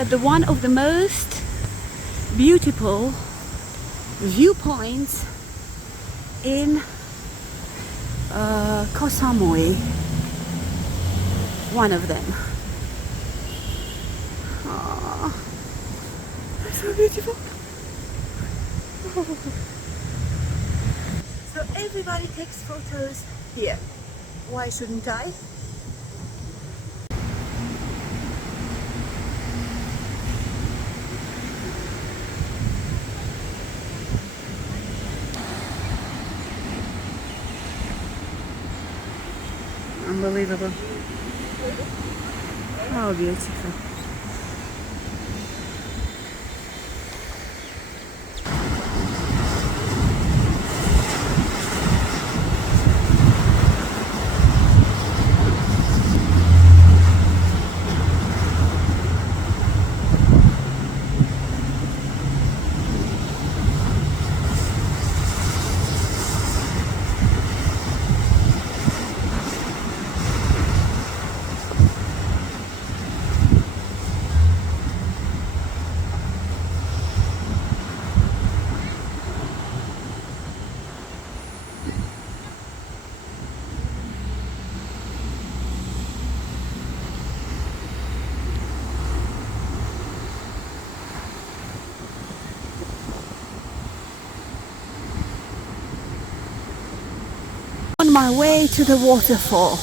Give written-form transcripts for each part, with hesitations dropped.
at the one of the most beautiful viewpoints in Samui. One of them. Oh, so beautiful. Oh. So everybody takes photos here. Why shouldn't I? Unbelievable. How beautiful. On my way to the waterfall,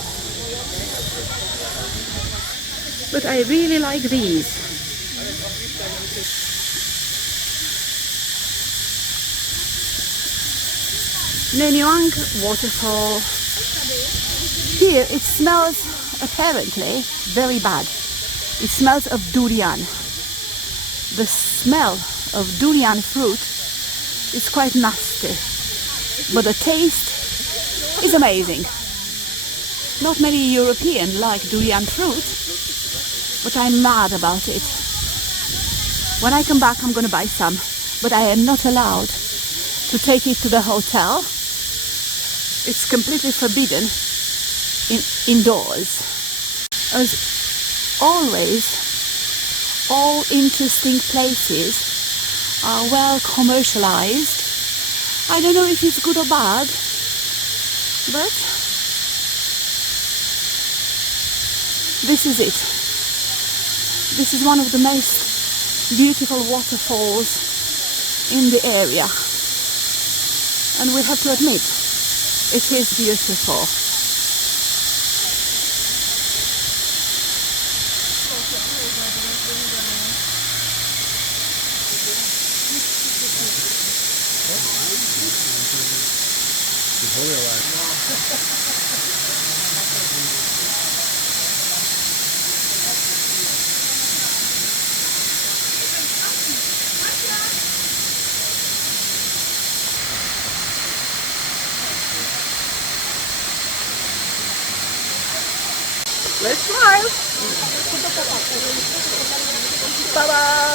but I really like these. Namuang waterfall. Here it smells apparently very bad. It smells of durian. The smell of durian fruit is quite nasty, but the taste is amazing. Not many Europeans like durian fruit, but I'm mad about it. When I come back I'm gonna buy some, but I am not allowed to take it to the hotel. It's completely forbidden indoors. As always, all interesting places are well commercialized. I don't know if it's good or bad, but this is it. This is one of the most beautiful waterfalls in the area, and we have to admit it is beautiful. Let's smile. Bye-bye.